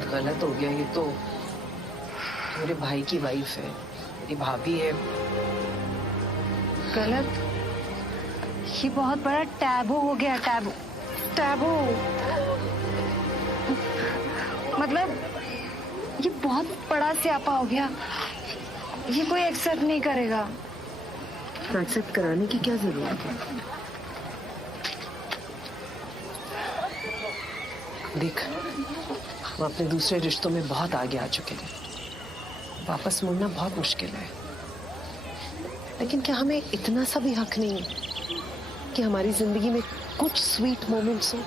बहुत गलत हो गया। ये तो मेरे भाई की वाइफ है, मेरी भाभी है। गलत? ये बहुत बड़ा टैबू हो गया। टैबू टैबू मतलब ये बहुत बड़ा स्यापा हो गया। ये कोई एक्सेप्ट नहीं करेगा। एक्सेप्ट कराने की क्या जरूरत है? देख, हम अपने दूसरे रिश्तों में बहुत आगे आ चुके हैं। वापस मुड़ना बहुत मुश्किल है। लेकिन क्या हमें इतना सा भी हक नहीं है कि हमारी जिंदगी में कुछ स्वीट मोमेंट्स हो?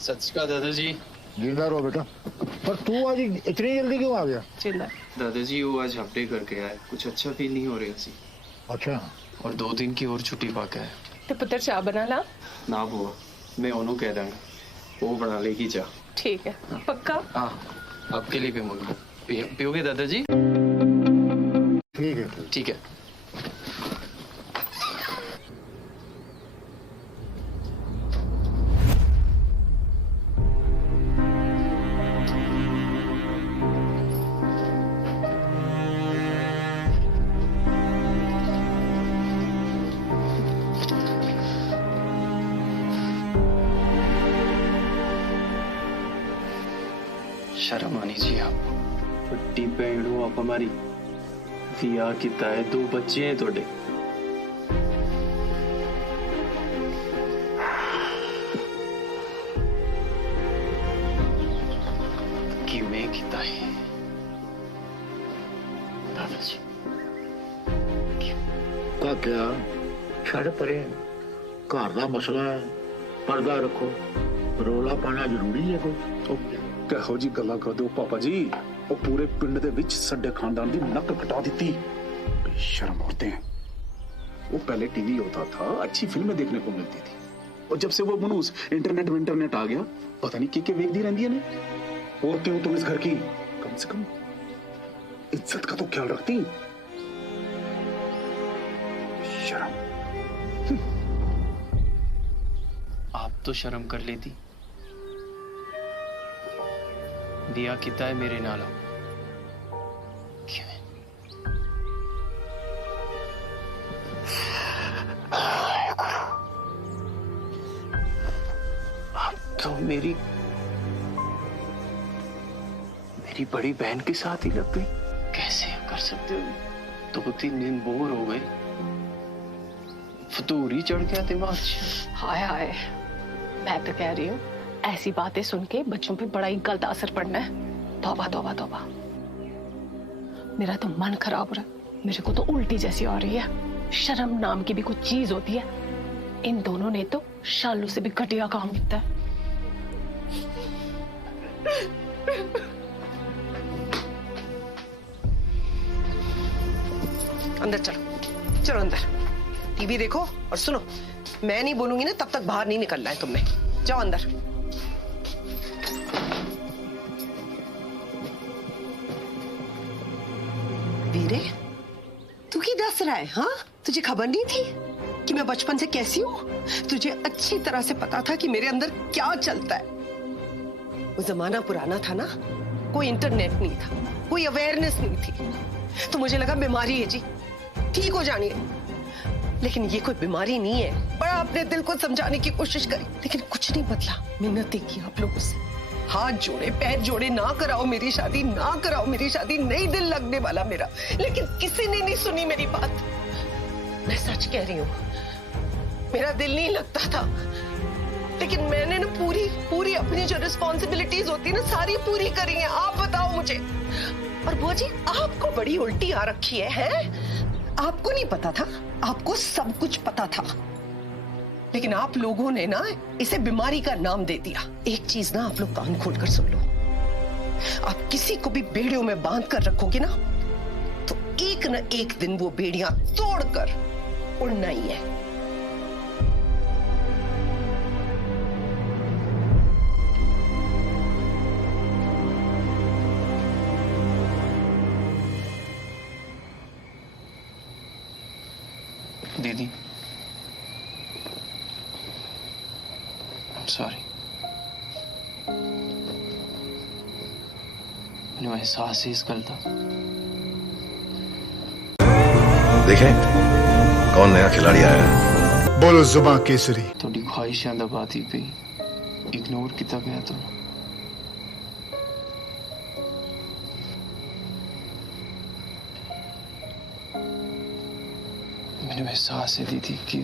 सच का दादाजी। जिंदा रहो बेटा। पर तू आज इतनी जल्दी क्यों आ गया? चिल्ला। दादाजी वो आज हफ्ते करके आए, कुछ अच्छा फील नहीं हो रहा सी। अच्छा। और 2 दिन की और छुट्टी पाके आए। तो पुत्र चाय बना ला। ना बुआ, मैं ओनू कह दूंगा, वो बना लेगी चाय। ठीक है, पक्का? हाँ, आपके लिए भी मंगवा। पियोगे दादाजी? ठीक है। ठीक है। शर्म आनी चाहिए आपको। फट्टी भैन हो आप हमारी, विआह किता है, 2 बच्चे हैं तोड़े। किवें किता है दादाजी? का क्या छड़ परे, घर का मसला है, पर्दा रखो। रोला पाना जरूरी है कोई? कहो जी गल्लां करदे हो पापा जी। वो पूरे पिंड दे विच सड्डे खानदान दी नक कटा दी। बेशर्म औरतें हैं। वो पहले टीवी होता था, अच्छी फिल्में देखने को मिलती थी, और जब से वो मनूस इंटरनेट आ गया, पता नहीं क्या वेखदी रहंदी है ने। औरतें हो तुम इस घर की, कम से कम इज्जत का तो ख्याल रखती। शर्म। आप तो शर्म कर लेती। दिया किता है मेरे नाल। आप तो मेरी बड़ी बहन के साथ ही लग गई। कैसे कर सकते हो? 2-3 दिन बोर हो गए, फतूर ही चढ़ गया दिमाग में। हाय हाय, मैं तो कह रही हूँ ऐसी बातें सुन के बच्चों पे बड़ा ही गलत असर पड़ना है। तौबा तौबा तौबा। मेरा तो मन खराब हो रहा है, मेरे को तो उल्टी जैसी आ रही है। शर्म नाम की भी कुछ चीज होती है। इन दोनों ने तो शालू से भी घटिया काम किया है। अंदर चलो, चलो अंदर। टीवी देखो और सुनो। मैं नहीं बोलूंगी ना तब तक बाहर नहीं निकलना है तुमने। जाओ अंदर। वीरे, तू की दस रहा है? हाँ, तुझे खबर नहीं थी कि मैं बचपन से कैसी हूँ? तुझे अच्छी तरह से पता था कि मेरे अंदर क्या चलता है। वो जमाना पुराना था ना, कोई इंटरनेट नहीं था, कोई अवेयरनेस नहीं थी, तो मुझे लगा बीमारी है जी, ठीक हो जानी है। लेकिन ये कोई बीमारी नहीं है। बड़ा अपने दिल को समझाने की कोशिश करी, लेकिन कुछ नहीं बदला। मिन्नतें की आप लोगों से, हाथ जोड़े पैर जोड़े, ना कराओ मेरी शादी, ना कराओ मेरी शादी, नहीं दिल लगने वाला मेरा। लेकिन किसी ने नहीं सुनी मेरी बात। मैं सच कह रही हूँ, मेरा दिल नहीं लगता था, लेकिन मैंने ना पूरी पूरी अपनी जो रिस्पॉन्सिबिलिटीज होती है ना, सारी पूरी करी है। आप बताओ मुझे। और वो जी, आपको बड़ी उल्टी आ रखी है? आपको नहीं पता था? आपको सब कुछ पता था, लेकिन आप लोगों ने ना इसे बीमारी का नाम दे दिया। एक चीज ना आप लोग कान खोलकर सुन लो, आप किसी को भी बेड़ियों में बांध कर रखोगे ना, तो एक न एक दिन वो बेड़ियां तोड़कर उड़ना ही है। दीदी, सॉरी, मैंने एहसास ही इस गल का। देखें कौन नया खिलाड़ी आया है। बोलो जुबां केसरी। थोड़ी ख्वाहिशां दबाती पई, इग्नोर किया गया तो मैंने एहसास है दीदी कि,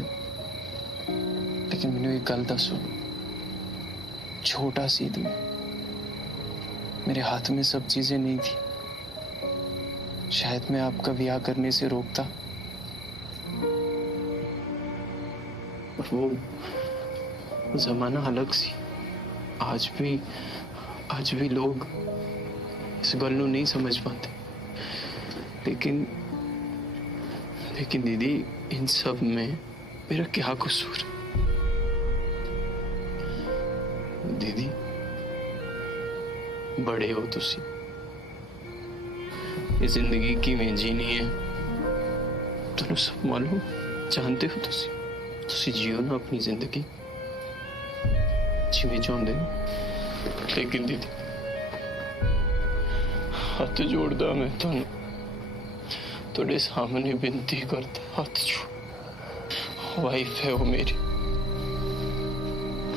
लेकिन मैंने एक गल दसो, छोटा सी दूं, मेरे हाथ में सब चीजें नहीं थी। शायद मैं आपका ब्याह करने से रोकता, और वो जमाना अलग सी। आज भी लोग इस गल नूं नहीं समझ पाते। लेकिन दीदी, इन सब में मेरा क्या कसूर? दीदी, बड़े हो तुसी, ये जिंदगी किवें जीनी है तुहानू सब मालूम, जानते हो तुसी जियो ना अपनी जिंदगी जिवें चाहुंदे हो। लेकिन दीदी, हाथ जोड़दा मैं तुहानू, थोड़े सामने विनती करता, हाथ जोड़। वाइफ है वो मेरी,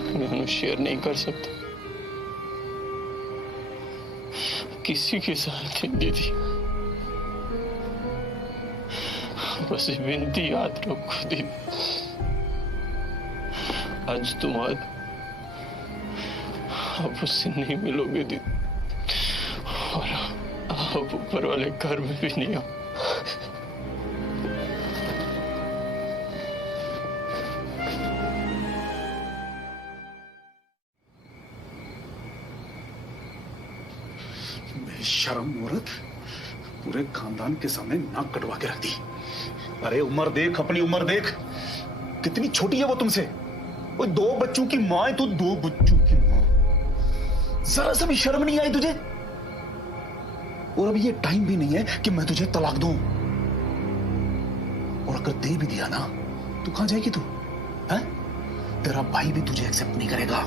मैं उन्हें शेयर नहीं कर सकता किसी के साथ। दीदी, बस विनती याद रखो दीदी, आज तुम आज आप उससे नहीं मिलोगे दीदी, और आप ऊपर वाले घर में भी नहीं आओ। बेशर्म औरत, पूरे खानदान के सामने नाक कटवा के रख दी। अरे उम्र देख, अपनी उम्र देख, कितनी छोटी है वो तुमसे। वो 2 बच्चों की मां है, तू 2 बच्चों की मां। जरा सा भी शर्म नहीं आई तुझे? और अभी ये टाइम भी नहीं है कि मैं तुझे तलाक दूं। और अगर दे भी दिया ना, तो कहां जाएगी तू? हैं? तेरा भाई भी तुझे एक्सेप्ट नहीं करेगा,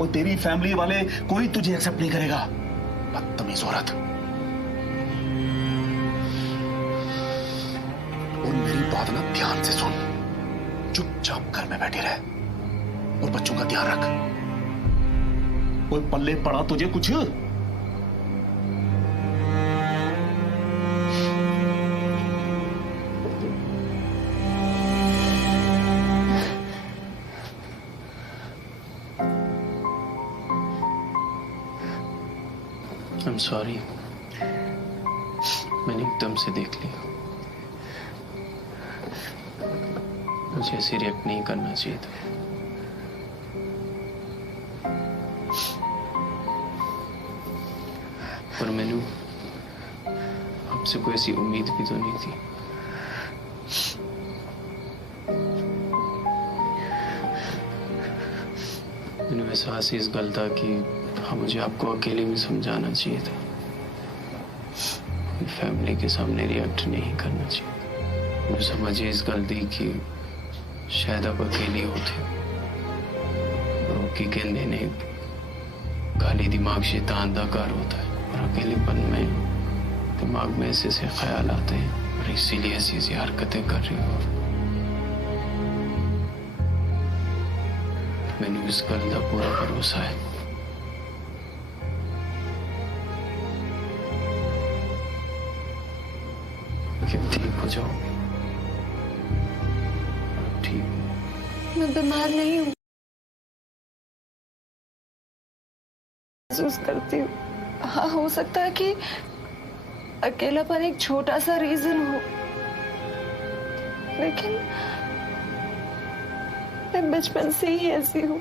और तेरी फैमिली वाले कोई तुझे एक्सेप्ट नहीं करेगा। बदतमीज औरत। और मेरी बात ना ध्यान से सुन, चुपचाप घर में बैठे रह और बच्चों का ध्यान रख। कोई पल्ले पड़ा तुझे कुछ? I'm sorry. मैंने एकदम से देख लिया। मुझे ऐसे रिएक्ट नहीं करना चाहिए था। पर मैंने आपसे कोई ऐसी उम्मीद भी तो नहीं थी। मैंने एहसास इस गल था कि हाँ, मुझे आपको अकेले में समझाना चाहिए था। फैमिली के सामने रिएक्ट नहीं करना चाहिए। मुझे समझिए इस गलती की शायद आप अकेले होते। रोकी कहने ने खाली दिमाग शैतान का घर होता है और अकेलेपन में दिमाग में ऐसे ऐसे ख्याल आते हैं और इसीलिए ऐसी ऐसी हरकतें कर रही हो। मैंने इस गल का पूरा भरोसा है कि ठीक हो जाओगे। ठीक। मैं बीमार नहीं हूँ, महसूस करती हूँ। हाँ, हो सकता है कि अकेलापन एक छोटा सा रीजन हो, लेकिन मैं बचपन से ही ऐसी हूँ,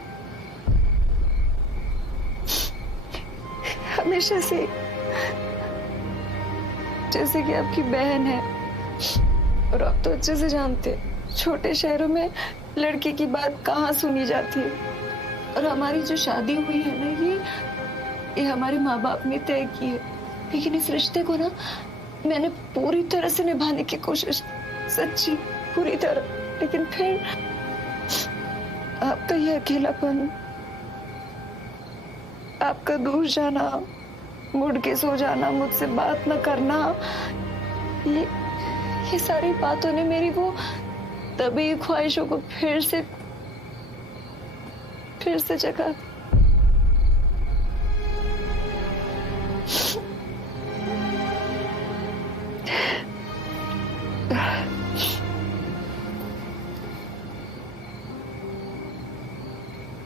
हमेशा से। जैसे कि आपकी बहन है और आप तो अच्छे से जानते हैं, छोटे शहरों में लड़के की बात कहाँ सुनी जाती है। और हमारी जो शादी हुई है ना, ये हमारे माँ बाप ने तय की है। लेकिन इस रिश्ते को ना मैंने पूरी तरह से निभाने की कोशिश की, सच्ची पूरी तरह। लेकिन फिर आपका ये अकेलापन, आपका दूर जाना, मुड़ के सो जाना, मुझसे बात न करना, ये सारी बातों ने मेरी वो तभी ख्वाहिशों को फिर से जगा।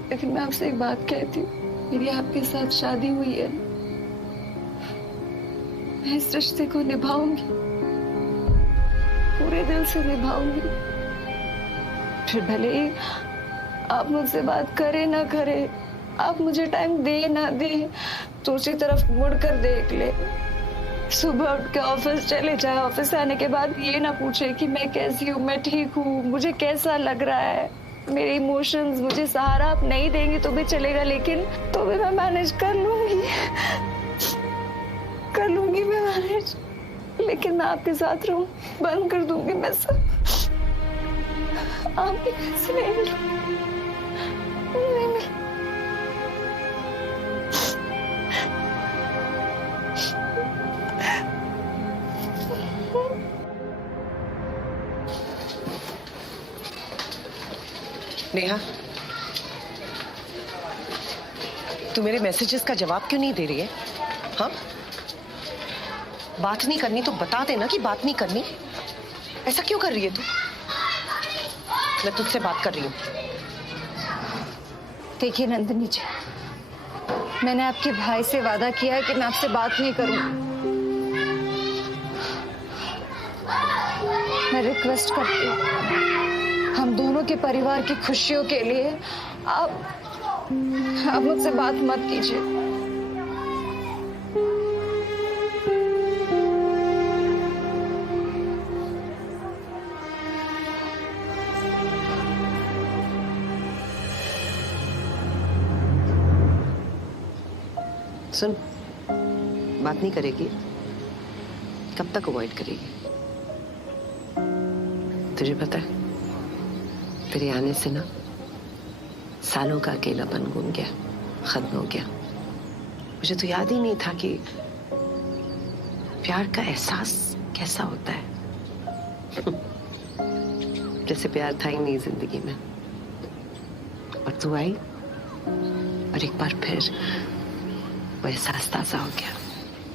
लेकिन मैं आपसे एक बात कहती हूँ, मेरी आपके साथ शादी हुई है, मैं इस रिश्ते को निभाऊंगी, पूरे दिल से निभाऊंगी। फिर भले ही आप मुझसे बात करे ना करे, आप मुझे टाइम दे ना दे, दूसरी तरफ मुड़कर देख ले, सुबह उठ के ऑफिस चले जाए, ऑफिस आने के बाद ये ना पूछे कि मैं कैसी हूँ, मैं ठीक हूँ, मुझे कैसा लग रहा है, मेरे इमोशंस, मुझे सहारा आप नहीं देंगे तो भी चलेगा, लेकिन तो भी मैं मैनेज कर लूंगी मैं मैनेज। लेकिन मैं आपके साथ रहूं, बंद कर दूंगी मैं सब। आप भी कैसे नहीं मिल। नेहा, तू मेरे मैसेजेस का जवाब क्यों नहीं दे रही है? हाँ, बात नहीं करनी तो बता देना कि बात नहीं करनी। ऐसा क्यों कर रही है तू? मैं तुझसे बात कर रही हूँ। देखिए नंदिनी जी, मैंने आपके भाई से वादा किया है कि मैं आपसे बात नहीं करूंगी। मैं रिक्वेस्ट करती हूँ, हम दोनों के परिवार की खुशियों के लिए आप मुझसे बात मत कीजिए। सुन, बात नहीं करेगी, कब तक अवॉइड करेगी? तुझे पता है, तेरे आने से ना सालों का अकेलापन गुम गया, खत्म हो गया। मुझे तो याद ही नहीं था कि प्यार का एहसास कैसा होता है। जैसे प्यार था ही नहीं जिंदगी में, और तू आई और एक बार फिर वो एहसास ताजा हो गया,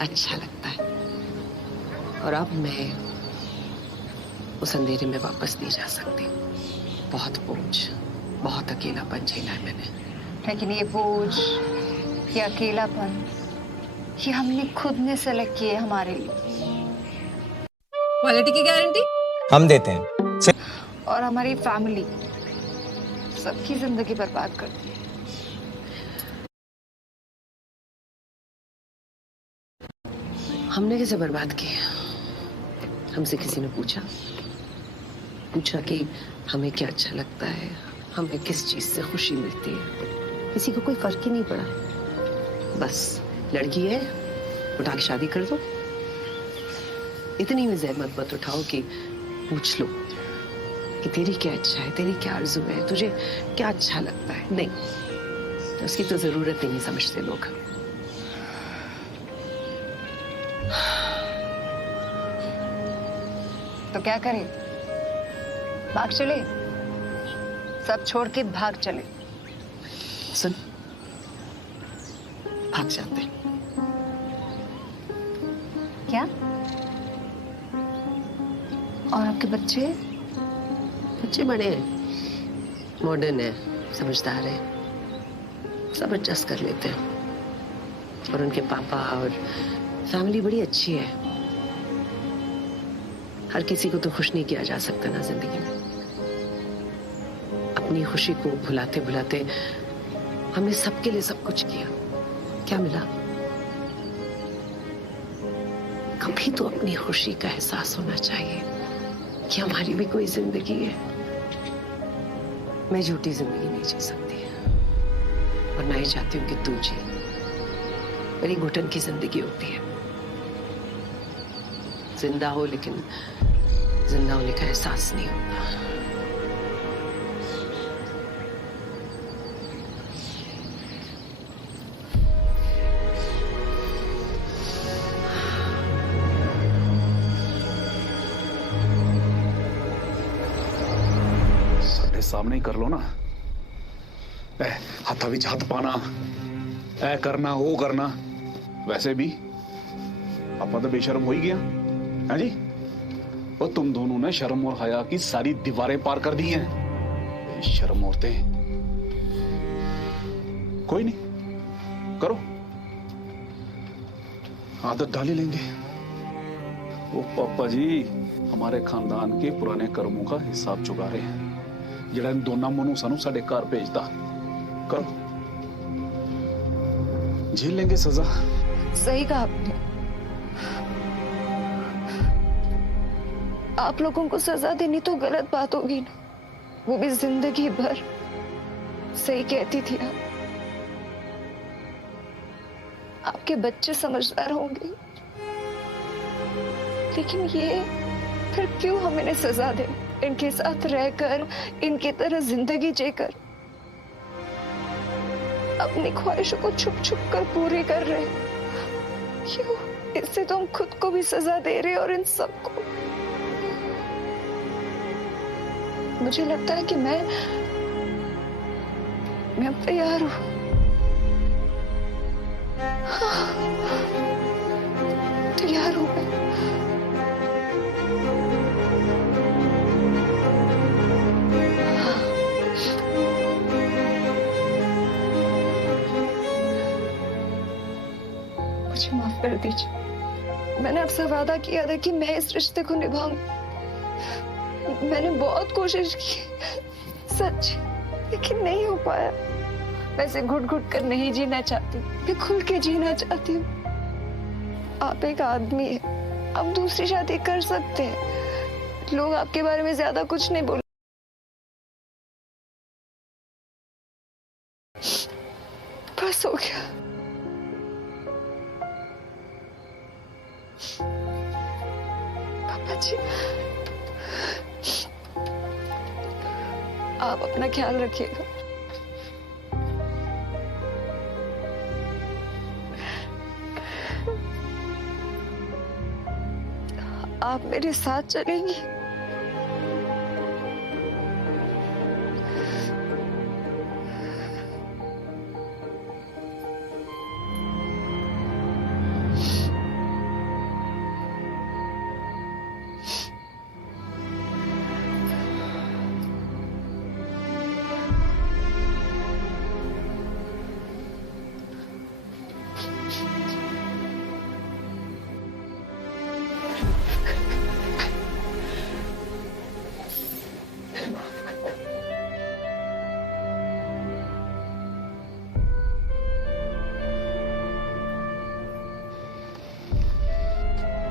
अच्छा लगता है। और अब मैं उस अंधेरे में वापस नहीं जा सकती। बहुत बोझ, बहुत अकेलापन झेला है मैंने। लेकिन ये बोझ, ये अकेलापन, ये हमने खुद ने सेलेक्ट किए हमारे लिए, क्वालिटी की गारंटी हम देते हैं। और हमारी फैमिली सबकी जिंदगी बर्बाद कर दी। हमने कैसे बर्बाद किया? हमसे किसी ने पूछा कि हमें क्या अच्छा लगता है, हमें किस चीज से खुशी मिलती है? किसी को कोई फर्क ही नहीं पड़ा। बस लड़की है, उठा के शादी कर दो। इतनी भी जहमत मत उठाओ कि पूछ लो कि तेरी क्या इच्छा है, तेरी क्या आरज़ू है, तुझे क्या अच्छा लगता है। नहीं, तो उसकी तो जरूरत ही नहीं समझते लोग। तो क्या करें? भाग चले, सब छोड़ के भाग चले। सुन, भाग जाते हैं। क्या? और आपके बच्चे? बच्चे बड़े हैं, मॉडर्न है, समझदार है, सब एडजस्ट कर लेते हैं। और उनके पापा और फैमिली बड़ी अच्छी है। हर किसी को तो खुश नहीं किया जा सकता ना जिंदगी में। अपनी खुशी को भुलाते भुलाते हमने सबके लिए सब कुछ किया, क्या मिला? कभी तो अपनी खुशी का एहसास होना चाहिए कि हमारी भी कोई जिंदगी है। मैं झूठी जिंदगी नहीं जी सकती और ना ही चाहती हूँ कि तू जी। मेरी घुटन की जिंदगी होती है, जिंदा हो लेकिन जिंदा होने का एहसास नहीं होता। सामने ही कर लो ना। हाथा विच हाथ पाना, ऐ करना वो करना। वैसे भी आपा तो बेशर्म हो ही गया है जी। और तुम दोनों ने शर्म और हया की सारी दीवारें पार कर दी हैं। बेशर्म औरतें। कोई नहीं, करो, आदत डाल ही लेंगे। ओ पापा जी हमारे खानदान के पुराने कर्मों का हिसाब चुका रहे हैं, ਜਿਹੜਾ इन दोनों मनु सानू साडे घर भेजता। करो, झेल लेंगे सजा। सही कहा आपने। आप लोगों को सजा देनी तो गलत बात होगी ना, वो भी जिंदगी भर। सही कहती थी आप। आपके बच्चे समझदार होंगे, लेकिन ये फिर क्यों हम इन्हें सजा दें? इनके साथ रहकर, इनकी तरह जिंदगी जीकर अपनी ख्वाहिशों को छुप छुप कर पूरी कर रहे। क्यों? इससे तो हम खुद को भी सजा दे रहे और इन सबको। मुझे लगता है कि मैं अब तैयार हूं। तैयार हूं मैं। मुझे माफ कर दीजिए। मैंने आपसे वादा किया था कि मैं इस रिश्ते को निभाऊंगी। मैंने बहुत कोशिश की सच, लेकिन नहीं हो पाया। वैसे घुट घुट कर नहीं जीना चाहती, मैं खुल के जीना चाहती हूँ। आप एक आदमी है, आप दूसरी शादी कर सकते हैं। लोग आपके बारे में ज्यादा कुछ नहीं बोले। बस हो गया। पापा जी, आप अपना ख्याल रखिएगा। आप मेरे साथ चलेंगी?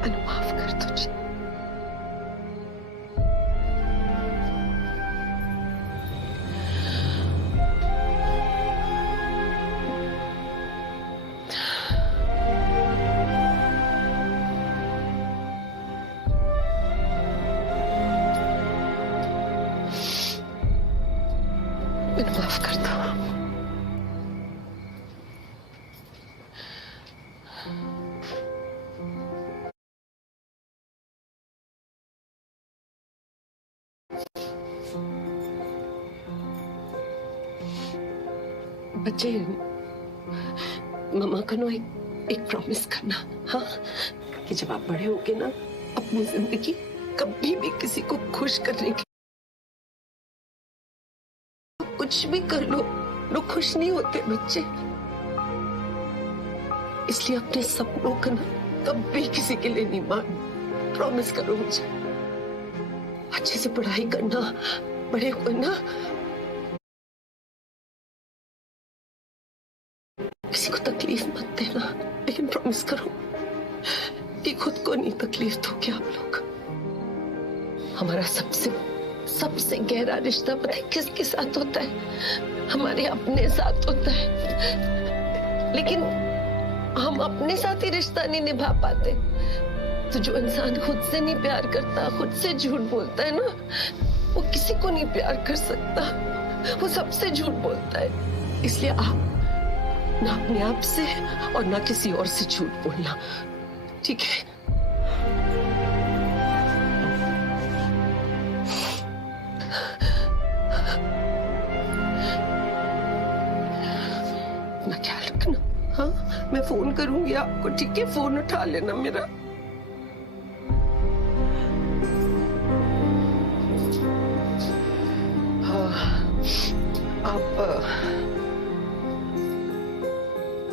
अनु माफ कर तुझे। मैंने माफ कर दो। बच्चे, मामा को ना एक प्रॉमिस करना, हाँ, कि जब आप बड़े होगे ना, अपनी जिंदगी कभी भी किसी को खुश करने की, कुछ भी कर लो, लोग खुश नहीं होते बच्चे। इसलिए अपने सपनों का ना कभी किसी के लिए नहीं मांगना। प्रॉमिस करो मुझे। अच्छे से पढ़ाई करना, बड़े होना, किसी को तकलीफ मत देना, लेकिन प्रॉमिस करो कि खुद को नहीं तकलीफ दोगे आप लोग। हमारा सबसे गहरा रिश्ता पता है किसके साथ होता है? हमारे अपने साथ होता है। लेकिन हम अपने साथ ही रिश्ता नहीं निभा पाते। तो जो इंसान खुद से नहीं प्यार करता, खुद से झूठ बोलता है ना, वो किसी को नहीं प्यार कर सकता। वो सबसे झूठ बोलता है। इसलिए आप ना अपने आप से और ना किसी और से झूठ बोलना, ठीक है? अपना ख्याल रखना, हाँ? मैं फोन करूंगी आपको, ठीक है? फोन उठा लेना मेरा।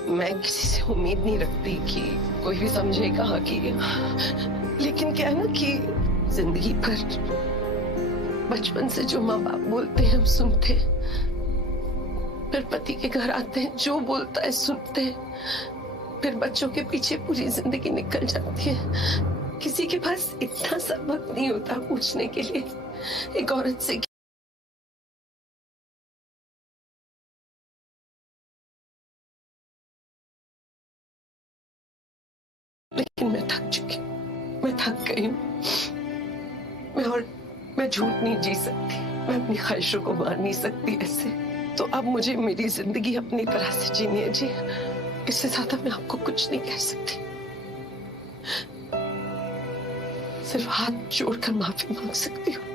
मैं किसी से उम्मीद नहीं रखती कि कोई भी समझेगा कि, लेकिन क्या है ना कि जिंदगी भर बचपन से जो माँ बाप बोलते हैं हम सुनते हैं, फिर पति के घर आते हैं, जो बोलता है सुनते हैं, फिर बच्चों के पीछे पूरी जिंदगी निकल जाती है। किसी के पास इतना सा वक्त नहीं होता पूछने के लिए एक औरत से। लेकिन मैं थक चुकी, मैं थक गई हूँ। मैं झूठ नहीं जी सकती, मैं अपनी ख्वाहिशों को मार नहीं सकती ऐसे। तो अब मुझे मेरी जिंदगी अपनी तरह से जीनी है जी। इससे ज्यादा मैं आपको कुछ नहीं कह सकती। सिर्फ हाथ जोड़कर माफी मांग सकती हूँ।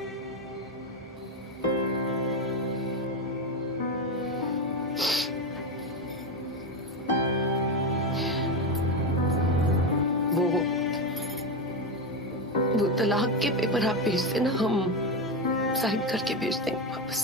वो तलाक के पेपर आप भेज देना, हम साइन करके भेज देंगे वापस।